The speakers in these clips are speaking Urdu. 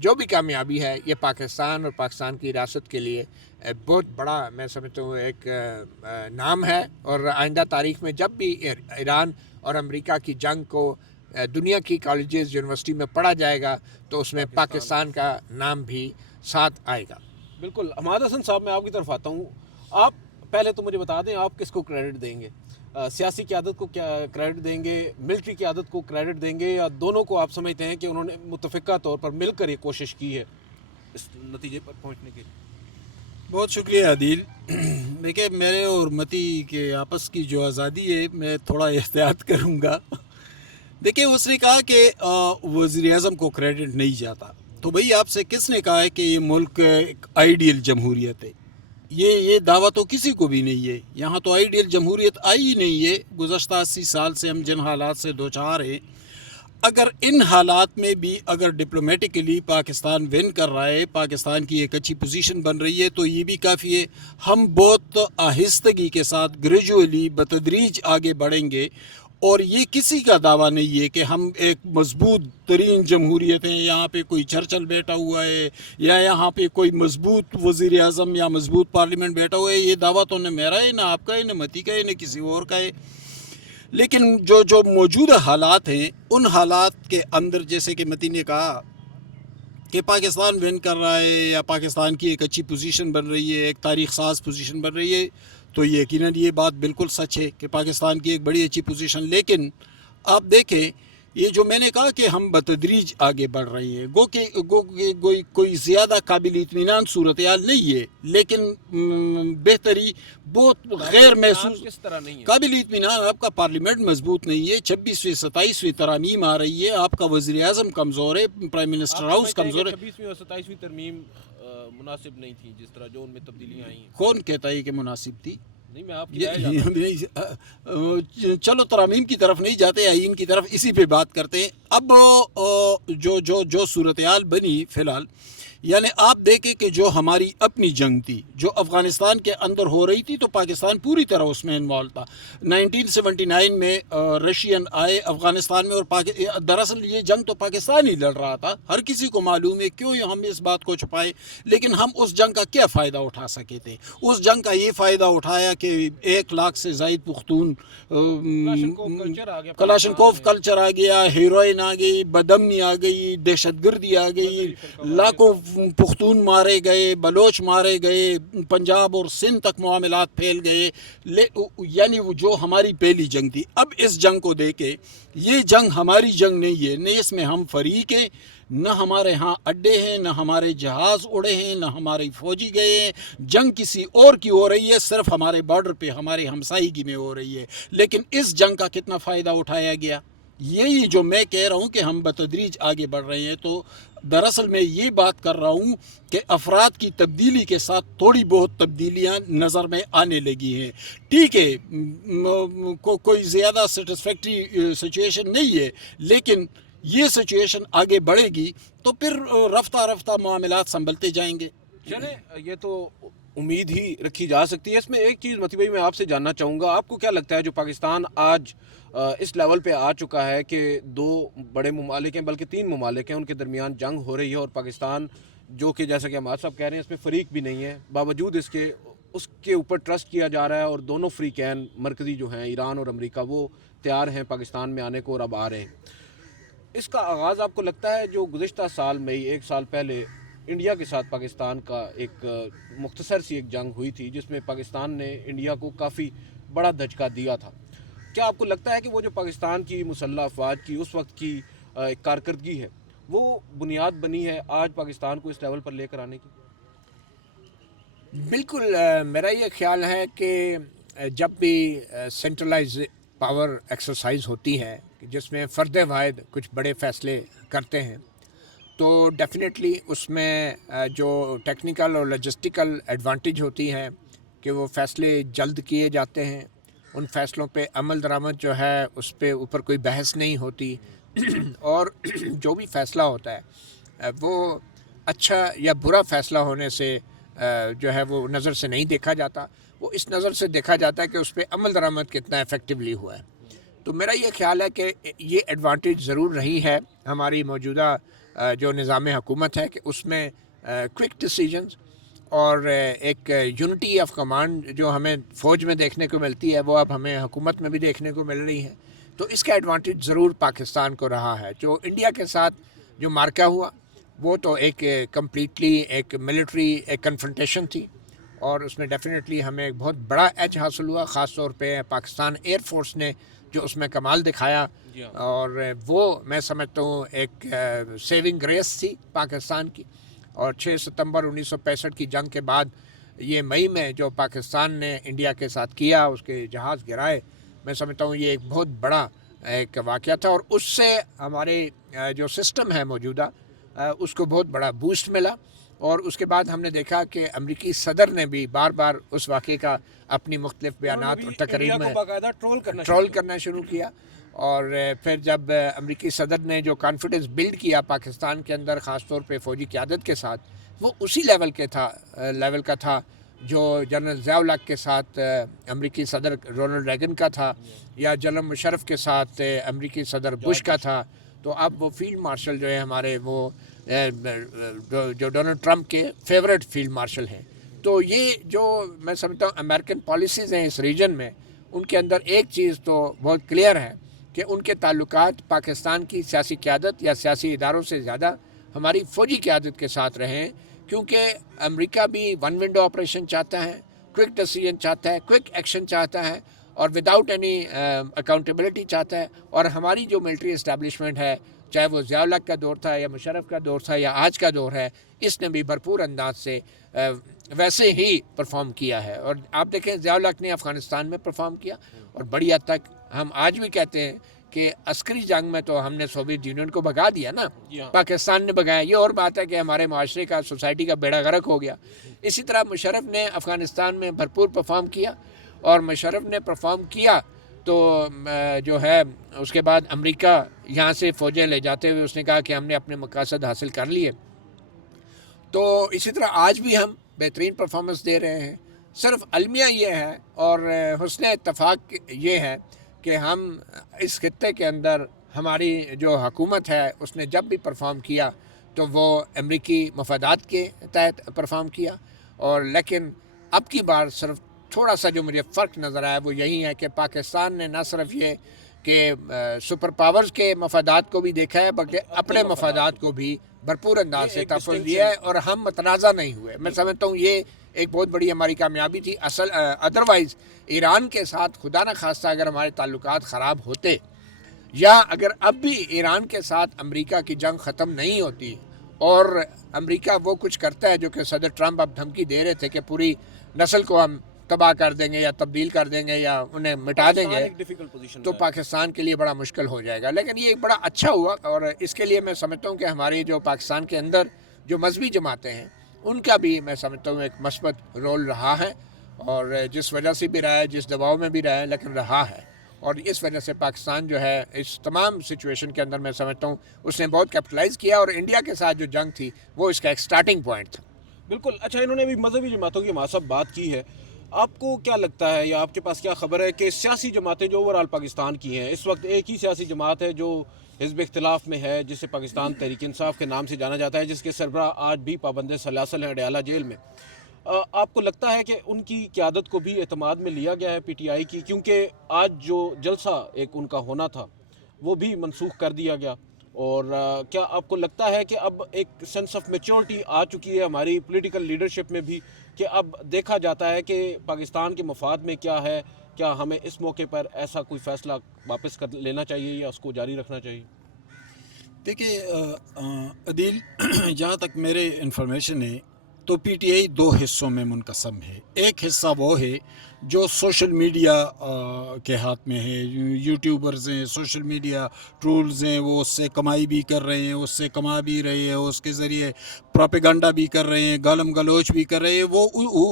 جو بھی کامیابی ہے یہ پاکستان اور پاکستان کی ریاست کے لیے بہت بڑا میں سمجھتا ہوں ایک نام ہے، اور آئندہ تاریخ میں جب بھی ایران اور امریکہ کی جنگ کو دنیا کی کالجز یونیورسٹی میں پڑھا جائے گا تو اس میں پاکستان کا نام بھی ساتھ آئے گا۔ بالکل۔ حماد حسن صاحب، میں آپ کی طرف آتا ہوں۔ آپ پہلے تو مجھے بتا دیں آپ کس کو کریڈٹ دیں گے؟ سیاسی قیادت کو کیا کریڈٹ دیں گے، ملٹری قیادت کو کریڈٹ دیں گے، یا دونوں کو آپ سمجھتے ہیں کہ انہوں نے متفقہ طور پر مل کر یہ کوشش کی ہے اس نتیجے پر پہنچنے کے لیے؟ بہت شکریہ عادل۔ دیکھیں، میرے اور متی کے آپس کی جو آزادی ہے میں تھوڑا احتیاط کروں گا۔ دیکھیں، اس نے کہا کہ وزیر اعظم کو کریڈٹ نہیں جاتا، تو بھئی آپ سے کس نے کہا ہے کہ یہ ملک ایک آئیڈیل جمہوریت ہے؟ یہ دعویٰ تو کسی کو بھی نہیں ہے۔ یہاں تو آئیڈیل جمہوریت آئی ہی نہیں ہے۔ گزشتہ 80 سال سے ہم جن حالات سے دوچار ہیں، اگر ان حالات میں بھی اگر ڈپلومیٹکلی پاکستان ون کر رہا ہے، پاکستان کی ایک اچھی پوزیشن بن رہی ہے، تو یہ بھی کافی ہے۔ ہم بہت آہستگی کے ساتھ گریجولی بتدریج آگے بڑھیں گے، اور یہ کسی کا دعویٰ نہیں ہے کہ ہم ایک مضبوط ترین جمہوریت ہیں، یہاں پہ کوئی چرچل بیٹھا ہوا ہے یا یہاں پہ کوئی مضبوط وزیر اعظم یا مضبوط پارلیمنٹ بیٹھا ہوا ہے۔ یہ دعویٰ تو نہ میرا ہے، نہ آپ کا ہے، نہ متی کا ہے، نہ کسی اور کا ہے۔ لیکن جو موجودہ حالات ہیں، ان حالات کے اندر جیسے کہ متی نے کہا کہ پاکستان ون کر رہا ہے یا پاکستان کی ایک اچھی پوزیشن بن رہی ہے، ایک تاریخ ساز پوزیشن بن رہی ہے، تو یقیناً یہ بات بالکل سچ ہے کہ پاکستان کی ایک بڑی اچھی پوزیشن۔ لیکن آپ دیکھیں، یہ جو میں نے کہا کہ ہم بتدریج آگے بڑھ رہے ہیں، گو کہ کوئی زیادہ قابل اطمینان صورتحال نہیں ہے، لیکن بہتری بہت غیر محسوس کس طرح نہیں ہے؟ قابل اطمینان۔ آپ کا پارلیمنٹ مضبوط نہیں ہے، 26ویں 27ویں ترامیم آ رہی ہے، آپ کا وزیر اعظم کمزور ہے، پرائم منسٹر ہاؤس کمزور ہے۔ 26ویں اور 27ویں ترمیم مناسب نہیں تھی جس طرح جو ان میں تبدیلیاں آئی ہیں؟ کون کہتا ہے کہ مناسب تھی؟ نہیں، میں آپ کی رائے جانتا ہوں۔ چلو ترامیم کی طرف نہیں جاتے، آئین کی طرف اسی پہ بات کرتے ہیں۔ اب جو صورتحال بنی فی الحال، یعنی آپ دیکھیں کہ جو ہماری اپنی جنگ تھی جو افغانستان کے اندر ہو رہی تھی، تو پاکستان پوری طرح اس میں انوالو تھا۔ 1979 میں رشین آئے افغانستان میں، اور دراصل یہ جنگ تو پاکستان ہی لڑ رہا تھا، ہر کسی کو معلوم ہے، کیوں ہم اس بات کو چھپائے۔ لیکن ہم اس جنگ کا کیا فائدہ اٹھا سکے تھے؟ اس جنگ کا یہ فائدہ اٹھایا کہ 1 لاکھ سے زائد پختون کلاشنکوف کلچر آ گیا، ہیروئن آ گئی، بدامنی آ گئی، دہشت گردی آ گئی، لاکھوں پختون مارے گئے، بلوچ مارے گئے، پنجاب اور سندھ تک معاملات پھیل گئے۔ یعنی وہ جو ہماری پہلی جنگ تھی، اب اس جنگ کو دیکھے، یہ جنگ ہماری جنگ نہیں ہے، نہ اس میں ہم فریق ہیں، نہ ہمارے ہاں اڈے ہیں، نہ ہمارے جہاز اڑے ہیں، نہ ہمارے فوجی گئے ہیں۔ جنگ کسی اور کی ہو رہی ہے، صرف ہمارے بارڈر پہ ہمارے ہمسائیگی میں ہو رہی ہے۔ لیکن اس جنگ کا کتنا فائدہ اٹھایا گیا؟ یہی جو میں کہہ رہا ہوں کہ ہم بتدریج آگے بڑھ رہے ہیں، تو دراصل میں یہ بات کر رہا ہوں کہ افراد کی تبدیلی کے ساتھ تھوڑی بہت تبدیلیاں نظر میں آنے لگی ہیں۔ ٹھیک ہے، کوئی زیادہ سیٹسفیکٹری سچویشن نہیں ہے، لیکن یہ سچویشن آگے بڑھے گی تو پھر رفتہ رفتہ معاملات سنبھلتے جائیں گے۔ چلیں، یہ تو امید ہی رکھی جا سکتی ہے۔ اس میں ایک چیز متی بھائی میں آپ سے جاننا چاہوں گا، آپ کو کیا لگتا ہے جو پاکستان آج اس لیول پہ آ چکا ہے کہ 2 بڑے ممالک ہیں، بلکہ 3 ممالک ہیں، ان کے درمیان جنگ ہو رہی ہے، اور پاکستان جو کہ جیسا کہ حماد صاحب کہہ رہے ہیں اس میں فریق بھی نہیں ہے، باوجود اس کے اوپر ٹرسٹ کیا جا رہا ہے، اور دونوں فریقین مرکزی جو ہیں ایران اور امریکہ وہ تیار ہیں پاکستان میں آنے کو، اور اب آ رہے ہیں۔ اس کا آغاز آپ کو لگتا ہے جو گزشتہ سال میں 1 سال پہلے انڈیا کے ساتھ پاکستان کا ایک مختصر سی ایک جنگ ہوئی تھی جس میں پاکستان نے انڈیا کو کافی بڑا دھچکا دیا تھا، کیا آپ کو لگتا ہے کہ وہ جو پاکستان کی مسلح افواج کی اس وقت کی ایک کارکردگی ہے وہ بنیاد بنی ہے آج پاکستان کو اس لیول پر لے کر آنے کی؟ بالکل، میرا یہ خیال ہے کہ جب بھی سینٹرلائز پاور ایکسرسائز ہوتی ہے جس میں فرد واحد کچھ بڑے فیصلے کرتے ہیں، تو ڈیفینیٹلی اس میں جو ٹیکنیکل اور لاجسٹیکل ایڈوانٹیج ہوتی ہے کہ وہ فیصلے جلد کیے جاتے ہیں، ان فیصلوں پہ عمل درآمد جو ہے اس پہ اوپر کوئی بحث نہیں ہوتی، اور جو بھی فیصلہ ہوتا ہے وہ اچھا یا برا فیصلہ ہونے سے جو ہے وہ نظر سے نہیں دیکھا جاتا، وہ اس نظر سے دیکھا جاتا ہے کہ اس پہ عمل درآمد کتنا ایفیکٹولی ہوا ہے۔ تو میرا یہ خیال ہے کہ یہ ایڈوانٹیج ضرور رہی ہے ہماری موجودہ جو نظام حکومت ہے کہ اس میں کوئک ڈیسیجنز اور ایک یونٹی آف کمانڈ جو ہمیں فوج میں دیکھنے کو ملتی ہے وہ اب ہمیں حکومت میں بھی دیکھنے کو مل رہی ہے. تو اس کا ایڈوانٹیج ضرور پاکستان کو رہا ہے. جو انڈیا کے ساتھ جو مارکا ہوا وہ تو ایک کمپلیٹلی ایک ملٹری ایک کنفرنٹیشن تھی اور اس میں ڈیفینیٹلی ہمیں ایک بہت بڑا ایج حاصل ہوا, خاص طور پہ پاکستان ایئر فورس نے جو اس میں کمال دکھایا, اور وہ میں سمجھتا ہوں ایک سیونگ گریس تھی پاکستان کی. اور 6 ستمبر 1965 کی جنگ کے بعد یہ مئی میں جو پاکستان نے انڈیا کے ساتھ کیا, اس کے جہاز گرائے, میں سمجھتا ہوں یہ ایک بہت بڑا ایک واقعہ تھا, اور اس سے ہمارے جو سسٹم ہے موجودہ اس کو بہت بڑا بوسٹ ملا. اور اس کے بعد ہم نے دیکھا کہ امریکی صدر نے بھی بار بار اس واقعے کا اپنی مختلف بیانات اور تقریر میں ٹرول کرنا شروع کیا. اور پھر جب امریکی صدر نے جو کانفیڈنس بلڈ کیا پاکستان کے اندر, خاص طور پہ فوجی قیادت کے ساتھ, وہ اسی لیول کا تھا جو جنرل ضیاء الحق کے ساتھ امریکی صدر رونلڈ ریگن کا تھا, یا جنرل مشرف کے ساتھ امریکی صدر بش کا تھا. تو اب وہ فیلڈ مارشل جو ہے ہمارے وہ جو ڈونلڈ ٹرمپ کے فیورٹ فیلڈ مارشل ہیں. تو یہ جو میں سمجھتا ہوں امریکن پالیسیز ہیں اس ریجن میں, ان کے اندر ایک چیز تو بہت کلیئر ہے کہ ان کے تعلقات پاکستان کی سیاسی قیادت یا سیاسی اداروں سے زیادہ ہماری فوجی قیادت کے ساتھ رہے ہیں, کیونکہ امریکہ بھی ون ونڈو آپریشن چاہتا ہے, کوئک ڈیسیجن چاہتا ہے, کوئک ایکشن چاہتا ہے, اور وداؤٹ اینی اکاؤنٹیبلٹی چاہتا ہے. اور ہماری جو ملٹری اسٹیبلشمنٹ ہے, چاہے وہ ضیاء الحق کا دور تھا یا مشرف کا دور تھا یا آج کا دور ہے, اس نے بھی بھرپور انداز سے ویسے ہی پرفارم کیا ہے. اور آپ دیکھیں ضیاء الحق نے افغانستان میں پرفارم کیا, اور بڑی حد تک ہم آج بھی کہتے ہیں کہ عسکری جنگ میں تو ہم نے سوویت یونین کو بھگا دیا نا, پاکستان نے بھگایا. یہ اور بات ہے کہ ہمارے معاشرے کا سوسائٹی کا بیڑا غرق ہو گیا. اسی طرح مشرف نے افغانستان میں بھرپور پرفارم کیا, اور مشرف نے پرفارم کیا تو جو ہے اس کے بعد امریکہ یہاں سے فوجیں لے جاتے ہوئے اس نے کہا کہ ہم نے اپنے مقاصد حاصل کر لیے. تو اسی طرح آج بھی ہم بہترین پرفارمنس دے رہے ہیں. صرف المیہ یہ ہے اور حسن اتفاق یہ ہے کہ ہم اس خطے کے اندر ہماری جو حکومت ہے اس نے جب بھی پرفارم کیا تو وہ امریکی مفادات کے تحت پرفارم کیا. اور لیکن اب کی بار صرف تھوڑا سا جو مجھے فرق نظر آیا وہ یہی ہے کہ پاکستان نے نہ صرف یہ کہ سپر پاورز کے مفادات کو بھی دیکھا ہے بلکہ اپنے مفادات کو بھی بھرپور انداز سے تحفظ دیا ہے, اور ہم متنازع نہیں ہوئے. میں سمجھتا ہوں یہ ایک بہت بڑی ہماری کامیابی تھی. ادروائز ایران کے ساتھ خدا نہ خواستہ اگر ہمارے تعلقات خراب ہوتے, یا اگر اب بھی ایران کے ساتھ امریکہ کی جنگ ختم نہیں ہوتی اور امریکہ وہ کچھ کرتا ہے جو کہ صدر ٹرمپ اب دھمکی دے رہے تھے کہ پوری نسل کو ہم تباہ کر دیں گے یا تبدیل کر دیں گے یا انہیں مٹا دیں گے, تو پاکستان کے لیے بڑا مشکل ہو جائے گا. لیکن یہ ایک بڑا اچھا ہوا, اور اس کے لیے میں سمجھتا ہوں کہ ہماری جو پاکستان کے اندر جو مذہبی جماعتیں ہیں ان کا بھی میں سمجھتا ہوں ایک مثبت رول رہا ہے, اور جس وجہ سے بھی رہا ہے, جس دباؤ میں بھی رہا ہے, لیکن رہا ہے. اور اس وجہ سے پاکستان جو ہے اس تمام سچویشن کے اندر میں سمجھتا ہوں اس نے بہت کیپٹلائز کیا, اور انڈیا کے ساتھ جو جنگ تھی وہ اس کا ایک سٹارٹنگ پوائنٹ تھا. بالکل. اچھا, انہوں نے بھی مذہبی جماعتوں کی ماسب بات کی ہے. آپ کو کیا لگتا ہے یا آپ کے پاس کیا خبر ہے کہ سیاسی جماعتیں جو اوورال پاکستان کی ہیں, اس وقت ایک ہی سیاسی جماعت ہے جو حزب اختلاف میں ہے, جسے پاکستان تحریک انصاف کے نام سے جانا جاتا ہے, جس کے سربراہ آج بھی پابند سلاسل ہیں اڈیالہ جیل میں. آپ کو لگتا ہے کہ ان کی قیادت کو بھی اعتماد میں لیا گیا ہے پی ٹی آئی کی, کیونکہ آج جو جلسہ ایک ان کا ہونا تھا وہ بھی منسوخ کر دیا گیا, اور کیا آپ کو لگتا ہے کہ اب ایک سینس آف میچورٹی آ چکی ہے ہماری پولیٹیکل لیڈرشپ میں بھی, کہ اب دیکھا جاتا ہے کہ پاکستان کے مفاد میں کیا ہے, کیا ہمیں اس موقع پر ایسا کوئی فیصلہ واپس کر لینا چاہیے یا اس کو جاری رکھنا چاہیے؟ دیکھیے عدیل, جہاں تک میرے انفارمیشن ہے تو پی ٹی آئی 2 حصوں میں منقسم ہے. ایک حصہ وہ ہے جو سوشل میڈیا کے ہاتھ میں ہے, یوٹیوبرز ہیں, سوشل میڈیا ٹرولز ہیں, وہ اس سے کمائی بھی کر رہے ہیں, اس سے کما بھی رہے ہیں, اس کے ذریعے پروپیگنڈا بھی کر رہے ہیں, گالم گلوچ بھی کر رہے ہیں, وہ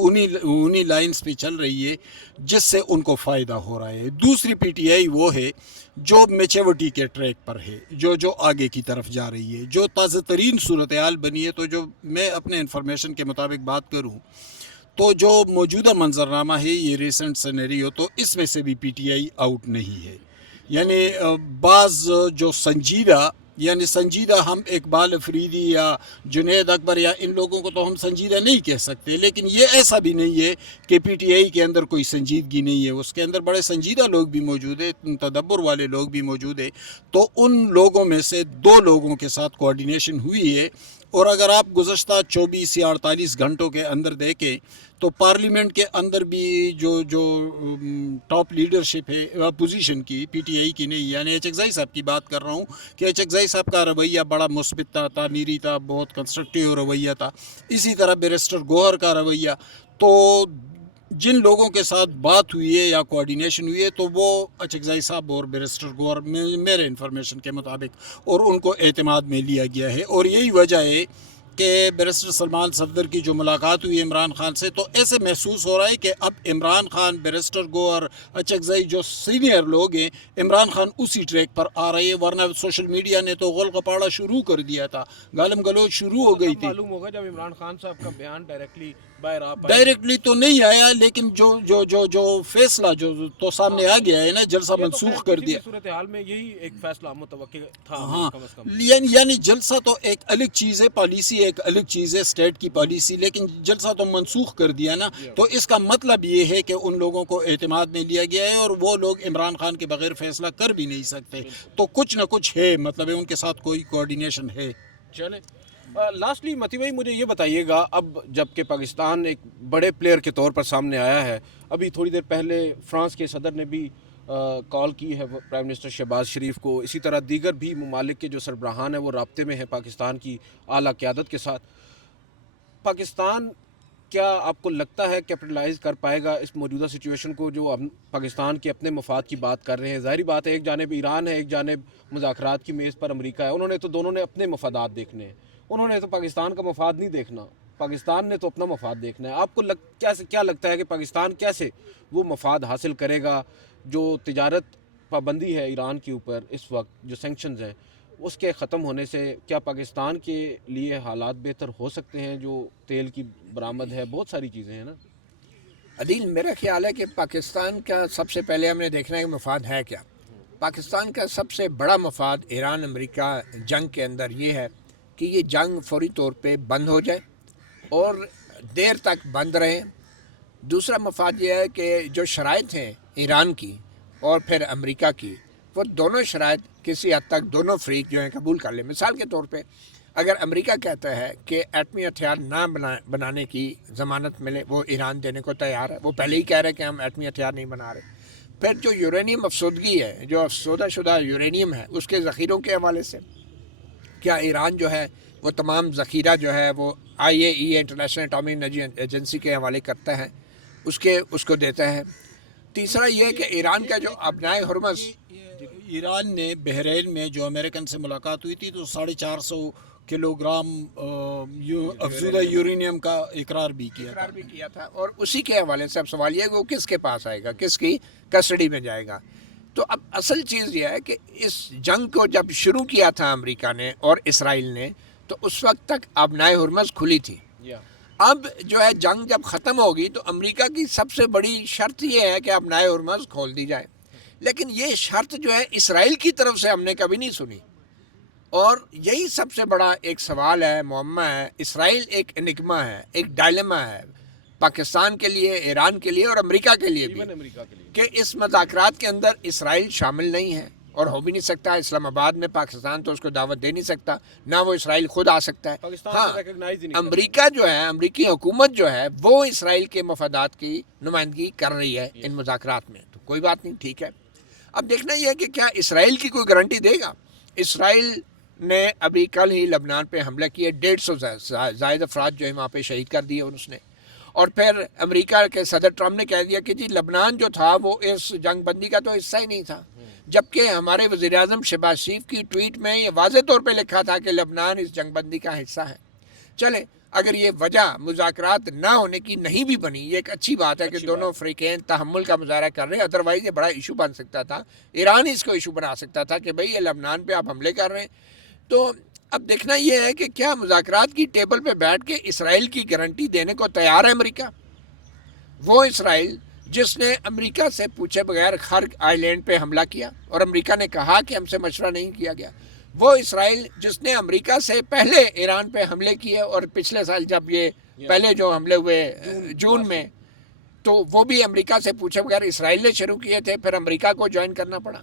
انہی لائنز پہ چل رہی ہے جس سے ان کو فائدہ ہو رہا ہے. دوسری پی ٹی آئی وہ ہے جو میچورٹی کے ٹریک پر ہے, جو آگے کی طرف جا رہی ہے, جو تازہ ترین صورتحال بنی ہے. تو جو میں اپنے انفارمیشن کے مطابق بات کروں تو جو موجودہ منظرنامہ ہے یہ ریسنٹ سینیریو, تو اس میں سے بھی پی ٹی آئی آؤٹ نہیں ہے. یعنی بعض جو سنجیدہ یعنی سنجیدہ ہم اقبال افریدی یا جنید اکبر یا ان لوگوں کو تو ہم سنجیدہ نہیں کہہ سکتے، لیکن یہ ایسا بھی نہیں ہے کہ پی ٹی آئی کے اندر کوئی سنجیدگی نہیں ہے، اس کے اندر بڑے سنجیدہ لوگ بھی موجود ہیں، تدبر والے لوگ بھی موجود ہیں۔ تو ان لوگوں میں سے 2 لوگوں کے ساتھ کوارڈینیشن ہوئی ہے، اور اگر آپ گزشتہ 24 یا 48 گھنٹوں کے اندر دیکھیں تو پارلیمنٹ کے اندر بھی جو ٹاپ لیڈرشپ ہے پوزیشن کی، پی ٹی آئی کی نہیں، یعنی ایچکزئی صاحب کی بات کر رہا ہوں کہ ایچکزئی صاحب کا رویہ بڑا مثبت تھا، تعمیری تھا، بہت کنسٹرکٹیو رویہ تھا، اسی طرح بیرسٹر گوہر کا رویہ۔ تو جن لوگوں کے ساتھ بات ہوئی ہے یا کوارڈینیشن ہوئی ہے تو وہ اچکزئی صاحب اور بیرسٹر گوہر میرے انفارمیشن کے مطابق، اور ان کو اعتماد میں لیا گیا ہے، اور یہی وجہ ہے کہ بیرسٹر سلمان صفدر کی جو ملاقات ہوئی عمران خان سے، تو ایسے محسوس ہو رہا ہے کہ اب عمران خان، بیرسٹر گوہر، اچکزئی جو سینئر لوگ ہیں، عمران خان اسی ٹریک پر آ رہے ہیں، ورنہ سوشل میڈیا نے تو غول غپاڑا شروع کر دیا تھا، گالم گلوچ شروع ہو گئی تھی۔ معلوم ہوگا جب عمران خان صاحب کا بیان ڈائریکٹلی باہر آ پایا، ڈائریکٹلی تو نہیں آیا، لیکن جو فیصلہ جو تو سامنے آ گیا ہے نا، جلسہ منسوخ کر دیا۔ صورتحال میں یہی ایک فیصلہ متوقع تھا ہاں، کم از کم۔ یعنی جلسہ تو ایک الگ چیز ہے، پالیسی ایک الگ چیز ہے، اسٹیٹ کی پالیسی، لیکن جلسہ تو منسوخ کر دیا نا، تو اس کا مطلب یہ ہے کہ ان لوگوں کو اعتماد میں لیا گیا ہے، اور وہ لوگ عمران خان کے بغیر فیصلہ کر بھی نہیں سکتے، تو کچھ نہ کچھ ہے، مطلب ہے ان کے ساتھ کوئی کوارڈینیشن ہے۔ چلیں لاسٹلی متی بھائی مجھے یہ بتائیے گا، اب جب کہ پاکستان ایک بڑے پلیئر کے طور پر سامنے آیا ہے، ابھی تھوڑی دیر پہلے فرانس کے صدر نے بھی کال کی ہے پرائم منسٹر شہباز شریف کو، اسی طرح دیگر بھی ممالک کے جو سربراہان ہیں وہ رابطے میں ہیں پاکستان کی اعلیٰ قیادت کے ساتھ۔ پاکستان کیا آپ کو لگتا ہے کیپٹلائز کر پائے گا اس موجودہ سچویشن کو، جو ہم پاکستان کے اپنے مفاد کی بات کر رہے ہیں؟ ظاہری بات ہے، ایک جانب ایران ہے، ایک جانب مذاکرات کی میز پر امریکہ ہے، انہوں نے تو دونوں نے اپنے مفادات دیکھنے ہیں، انہوں نے تو پاکستان کا مفاد نہیں دیکھنا، پاکستان نے تو اپنا مفاد دیکھنا ہے۔ آپ کو کیا لگتا ہے کہ پاکستان کیسے وہ مفاد حاصل کرے گا؟ جو تجارت پابندی ہے ایران کے اوپر اس وقت، جو سینکشنز ہیں، اس کے ختم ہونے سے کیا پاکستان کے لیے حالات بہتر ہو سکتے ہیں؟ جو تیل کی برآمد ہے، بہت ساری چیزیں ہیں نا۔ عدیل، میرا خیال ہے کہ پاکستان کا سب سے پہلے ہم نے دیکھنا ہے کہ مفاد ہے کیا۔ پاکستان کا سب سے بڑا مفاد ایران امریکہ جنگ کے اندر یہ ہے کہ یہ جنگ فوری طور پہ بند ہو جائے اور دیر تک بند رہے۔ دوسرا مفاد یہ ہے کہ جو شرائط ہیں ایران کی اور پھر امریکہ کی، وہ دونوں شرائط کسی حد تک دونوں فریق جو ہیں قبول کر لیں۔ مثال کے طور پہ اگر امریکہ کہتا ہے کہ ایٹمی ہتھیار نہ بنانے کی ضمانت ملے، وہ ایران دینے کو تیار ہے، وہ پہلے ہی کہہ رہے کہ ہم ایٹمی ہتھیار نہیں بنا رہے۔ پھر جو یورینیم افسودگی ہے، جو افسودہ شدہ یورینیم ہے، اس کے ذخیروں کے حوالے سے کیا ایران جو ہے وہ تمام ذخیرہ جو ہے وہ IAEA international atomic energy agency کے حوالے کرتا ہے، اس کو دیتا ہے۔ تیسرا یہ کہ ایران کا جو ابنائے حرمز، ایران نے بحرین میں جو امریکن سے ملاقات ہوئی تھی تو 450 کلو گرام افزودہ یورینیم کا اقرار بھی کیا تھا، اور اسی کے حوالے سے اب سوال یہ ہے کہ وہ کس کے پاس آئے گا، کس کی کسٹڈی میں جائے گا۔ تو اب اصل چیز یہ ہے کہ اس جنگ کو جب شروع کیا تھا امریکہ نے اور اسرائیل نے، تو اس وقت تک ابنائے حرمز کھلی تھی۔ اب جو ہے جنگ جب ختم ہوگی تو امریکہ کی سب سے بڑی شرط یہ ہے کہ ابنائے حرمز کھول دی جائے، لیکن یہ شرط جو ہے اسرائیل کی طرف سے ہم نے کبھی نہیں سنی، اور یہی سب سے بڑا ایک سوال ہے، معمہ ہے۔ اسرائیل ایک انگما ہے، ایک ڈائلما ہے پاکستان کے لیے، ایران کے لیے اور امریکہ کے لیے بھی، کہ اس مذاکرات کے اندر اسرائیل شامل نہیں ہے اور ہو بھی نہیں سکتا۔ اسلام آباد میں پاکستان تو اس کو دعوت دے نہیں سکتا، نہ وہ اسرائیل خود آ سکتا ہے۔ ہاں، امریکہ جو ہے، امریکی حکومت جو ہے، وہ اسرائیل کے مفادات کی نمائندگی کر رہی ہے ان مذاکرات میں، تو کوئی بات نہیں، ٹھیک ہے۔ اب دیکھنا یہ ہے کہ کیا اسرائیل کی کوئی گارنٹی دے گا۔ اسرائیل نے ابھی کل ہی لبنان پہ حملہ کیے، 150 زائد افراد جو ہے وہاں پہ شہید کر دیے اس نے، اور پھر امریکہ کے صدر ٹرمپ نے کہہ دیا کہ جی لبنان جو تھا وہ اس جنگ بندی کا تو حصہ ہی نہیں تھا، جبکہ ہمارے وزیر اعظم شہباز شریف کی ٹویٹ میں یہ واضح طور پہ لکھا تھا کہ لبنان اس جنگ بندی کا حصہ ہے۔ چلے، اگر یہ وجہ مذاکرات نہ ہونے کی نہیں بھی بنی، یہ ایک اچھی بات ہے کہ دونوں فریقین تحمل کا مظاہرہ کر رہے ہیں، ادروائز یہ بڑا ایشو بن سکتا تھا، ایران اس کو ایشو بنا سکتا تھا کہ بھئی یہ لبنان پہ آپ حملے کر رہے ہیں۔ تو اب دیکھنا یہ ہے کہ کیا مذاکرات کی ٹیبل پہ بیٹھ کے اسرائیل کی گارنٹی دینے کو تیار ہے امریکہ؟ وہ اسرائیل جس نے امریکہ سے پوچھے بغیر خرگ آئی لینڈ پہ حملہ کیا اور امریکہ نے کہا کہ ہم سے مشورہ نہیں کیا گیا، وہ اسرائیل جس نے امریکہ سے پہلے ایران پہ حملے کیے، اور پچھلے سال جب یہ پہلے جو حملے ہوئے جون میں، تو وہ بھی امریکہ سے پوچھے بغیر اسرائیل نے شروع کیے تھے، پھر امریکہ کو جوائن کرنا پڑا۔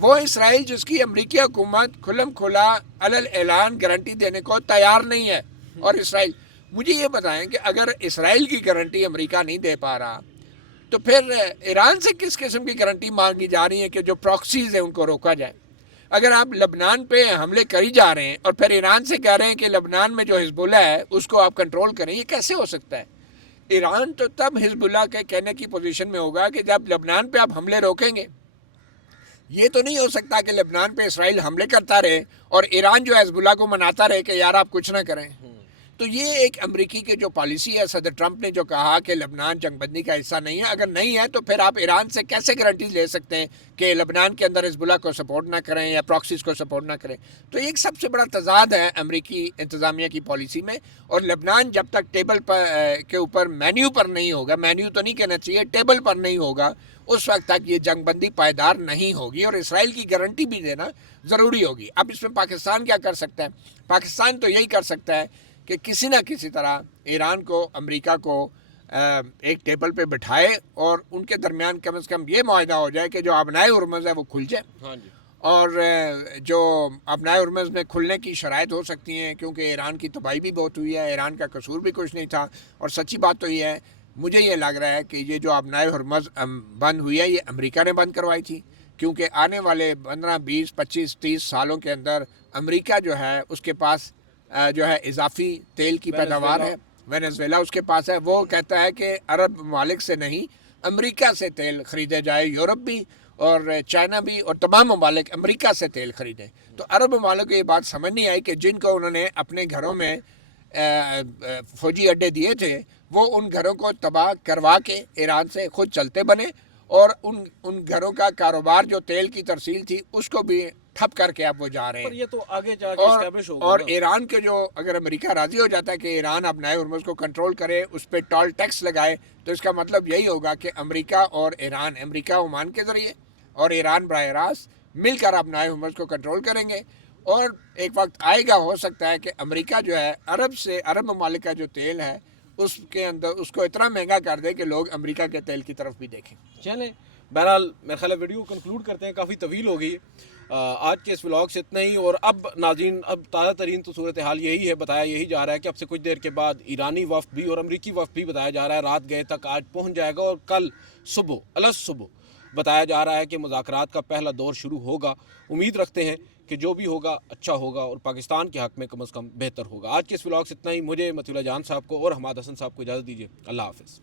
وہ اسرائیل جس کی امریکی حکومت کھلم کھلا علل اعلان گارنٹی دینے کو تیار نہیں ہے، اور اسرائیل، مجھے یہ بتائیں کہ اگر اسرائیل کی گارنٹی امریکہ نہیں دے پا رہا تو پھر ایران سے کس قسم کی گارنٹی مانگی جا رہی ہے کہ جو پراکسیز ہیں ان کو روکا جائے؟ اگر آپ لبنان پہ حملے کری جا رہے ہیں اور پھر ایران سے کہہ رہے ہیں کہ لبنان میں جو حزب اللہ ہے اس کو آپ کنٹرول کریں، یہ کیسے ہو سکتا ہے؟ ایران تو تب حزب اللہ کے کہنے کی پوزیشن میں ہوگا کہ جب لبنان پہ آپ حملے روکیں گے۔ یہ تو نہیں ہو سکتا کہ لبنان پہ اسرائیل حملے کرتا رہے اور ایران جو حزب اللہ کو مناتا رہے کہ یار آپ کچھ نہ کریں۔ تو یہ ایک امریکی کی جو پالیسی ہے، صدر ٹرمپ نے جو کہا کہ لبنان جنگ بندی کا حصہ نہیں ہے، اگر نہیں ہے تو پھر آپ ایران سے کیسے گارنٹیز لے سکتے ہیں کہ لبنان کے اندر حزب اللہ کو سپورٹ نہ کریں یا پراکسیز کو سپورٹ نہ کریں؟ تو ایک سب سے بڑا تضاد ہے امریکی انتظامیہ کی پالیسی میں، اور لبنان جب تک ٹیبل پر کے اوپر مینیو پر نہیں ہوگا، مینیو تو نہیں کہنا چاہیے، ٹیبل پر نہیں ہوگا، اس وقت تک یہ جنگ بندی پائیدار نہیں ہوگی، اور اسرائیل کی گارنٹی بھی دینا ضروری ہوگی۔ اب اس میں پاکستان کیا کر سکتا ہے؟ پاکستان تو یہی کر سکتا ہے کہ کسی نہ کسی طرح ایران کو، امریکہ کو ایک ٹیبل پہ بٹھائے اور ان کے درمیان کم از کم یہ معاہدہ ہو جائے کہ جو آبنائے ہرمز ہے وہ کھل جائے، اور جو آبنائے ہرمز میں کھلنے کی شرائط ہو سکتی ہیں، کیونکہ ایران کی تباہی بھی بہت ہوئی ہے، ایران کا قصور بھی کچھ نہیں تھا، اور سچی بات تو یہ ہے، مجھے یہ لگ رہا ہے کہ یہ جو آبنائے ہرمز بند ہوئی ہے یہ امریکہ نے بند کروائی تھی، کیونکہ آنے والے 15 20 25 30 سالوں کے اندر امریکہ جو ہے اس کے پاس جو ہے اضافی تیل کی پیداوار ہے، وینزویلا اس کے پاس ہے، وہ کہتا ہے کہ عرب ممالک سے نہیں امریکہ سے تیل خریدے جائے، یورپ بھی اور چائنا بھی اور تمام ممالک امریکہ سے تیل خریدیں۔ تو عرب ممالک کو یہ بات سمجھ نہیں آئی کہ جن کو انہوں نے اپنے گھروں میں فوجی اڈے دیے تھے وہ ان گھروں کو تباہ کروا کے ایران سے خود چلتے بنے، اور ان گھروں کا کاروبار جو تیل کی ترسیل تھی اس کو بھی ٹھپ کر کے اب وہ جا رہے ہیں۔ یہ تو آگے جا کے اسٹیبلش ہوگا، اور ایران کے جو اگر امریکہ راضی ہو جاتا ہے کہ ایران آبنائے ہرمز کو کنٹرول کرے، اس پہ ٹول ٹیکس لگائے، تو اس کا مطلب یہی ہوگا کہ امریکہ اور ایران، امریکہ عمان کے ذریعے اور ایران براہ راست مل کر آبنائے ہرمز کو کنٹرول کریں گے، اور ایک وقت آئے گا ہو سکتا ہے کہ امریکہ جو ہے عرب ممالک کا جو تیل ہے اس کے اندر اس کو اتنا مہنگا کر دے کہ لوگ امریکہ کے تیل کی طرف بھی دیکھیں۔ چلیں بہرحال میرے خیال ہے ویڈیو کنکلوڈ کرتے ہیں، کافی طویل ہو گئی، آج کے اس ولاگ سے اتنا ہی۔ اور اب ناظرین، اب تازہ ترین تو صورتحال یہی ہے، بتایا یہی جا رہا ہے کہ اب سے کچھ دیر کے بعد ایرانی وفد بھی اور امریکی وفد بھی بتایا جا رہا ہے رات گئے تک آج پہنچ جائے گا، اور کل صبح بتایا جا رہا ہے کہ مذاکرات کا پہلا دور شروع ہوگا۔ امید رکھتے ہیں کہ جو بھی ہوگا اچھا ہوگا اور پاکستان کے حق میں کم از کم بہتر ہوگا۔ آج کے اس ولاگ سے اتنا ہی، مجھے مطیع اللہ جان صاحب کو اور حماد حسن صاحب کو اجازت دیجیے۔ اللہ حافظ۔